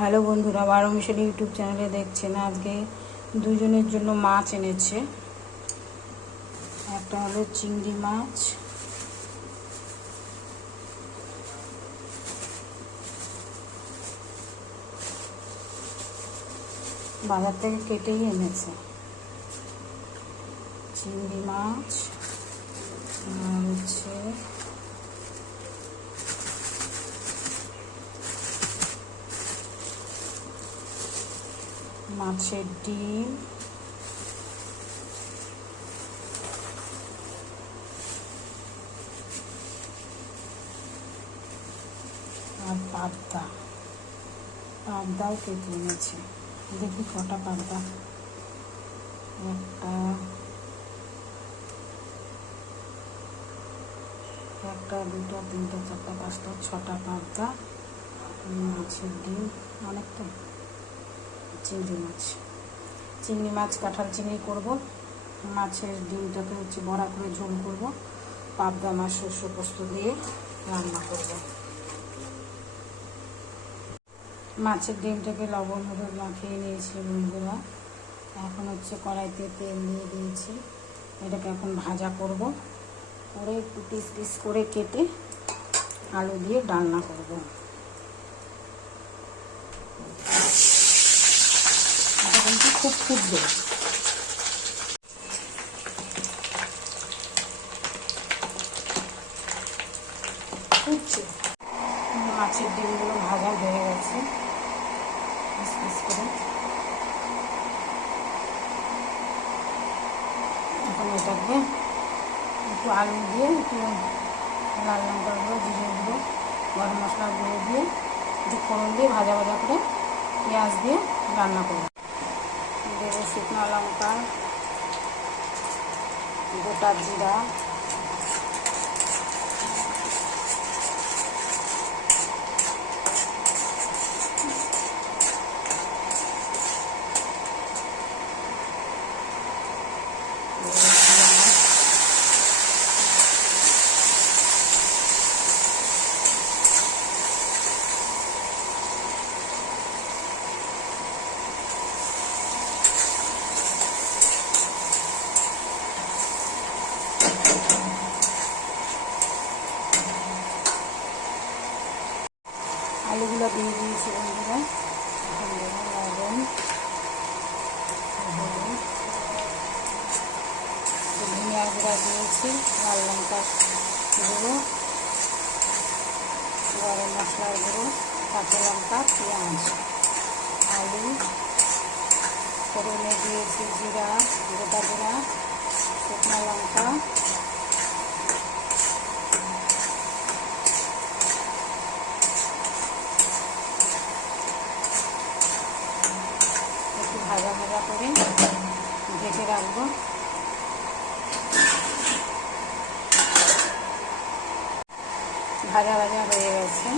Hello বন্ধুরা, 12 মিশালি YouTube চ্যানেলে দেখছেন। আজকে দুজনের জন্য মাছ এনেছে। একটা হলো চিংড়ি মাছ, বাজার থেকে কেটেই এনেছে। চিংড়ি মাছ আর হচ্ছে মাছের ডিম, আর পাবদাও কেটে এনেছে। দেখি কটা পাবদা, একটা দুটা তিনটা চারটা পাঁচটা ছটা পাবদা, মাছের ডিম, অনেকটা। চিংড়ি মাছ কাঁঠাল চিংড়ি করব, মাছের ডিমটাকে হচ্ছে বড়া করে ঝোল করব, পাবদা মাছ শস্য পোস্ত দিয়ে রান্না করব। মাছের ডিমটাকে লবণ হলুদ মাখিয়ে নিয়েছি বন্ধুরা। এখন হচ্ছে কড়াইতে তেল দিয়ে দিয়েছি। এটাকে এখন ভাজা করব, করে একটু পিস পিস করে কেটে আলু দিয়ে ডালনা করব। এটা কিন্তু খুব ফুটবে। ফুটছে, মাছের ডিমগুলো ভাজা হয়ে গেছে পিস পিস করে। এখন এটাকে একটু আলু দিয়ে একটু লাল লঙ্কা গুঁড়ো, জিরে গুঁড়ো, গরম মশলা গুঁড়ো দিয়ে একটু ফোড়ন দিয়ে ভাজা ভাজা করে পেঁয়াজ দিয়ে রান্না করব। দেবো শুকনো লঙ্কা, গোটা জিরা, আলুগুলো দিয়ে দিয়েছি বন্ধুরা। লবণ, ধনিয়া গুঁড়া দিয়েছি, লাল লঙ্কা গুঁড়ো, গরম মশলার গুঁড়ো, কাঁচা লঙ্কা, পেঁয়াজ, আলু, ফোড়নে দিয়েছি জিরা, গোটা জিরা, শুকনো লঙ্কা, একটু ভাজা ভাজা করে ঢেকে রাখবো। ভাজা ভাজা হয়ে গেছে।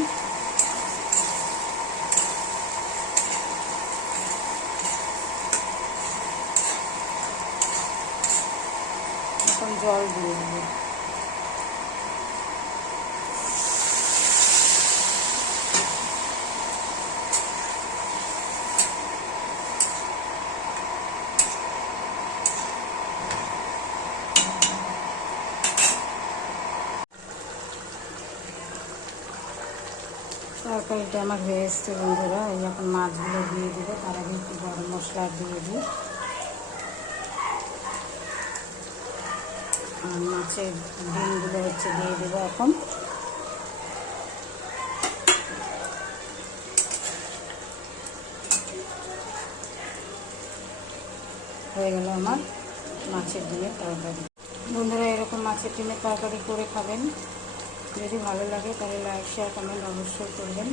এখন জল দিয়ে দেবো। তরকারিটা আমার হয়ে এসছে বন্ধুরা। এই এখন মাছগুলো দিয়ে দেবো, তার আগে একটু গরম মশলা দিয়ে দিই। আর মাছের ডিমগুলো হচ্ছে দিয়ে দেবো এখন। হয়ে গেল আমার মাছের ডিমের তরকারি। বন্ধুরা, এরকম মাছের ডিমের তরকারি করে খাবেন। যদি ভালো লাগে তাহলে লাইক শেয়ার কমেন্ট অবশ্যই করবেন।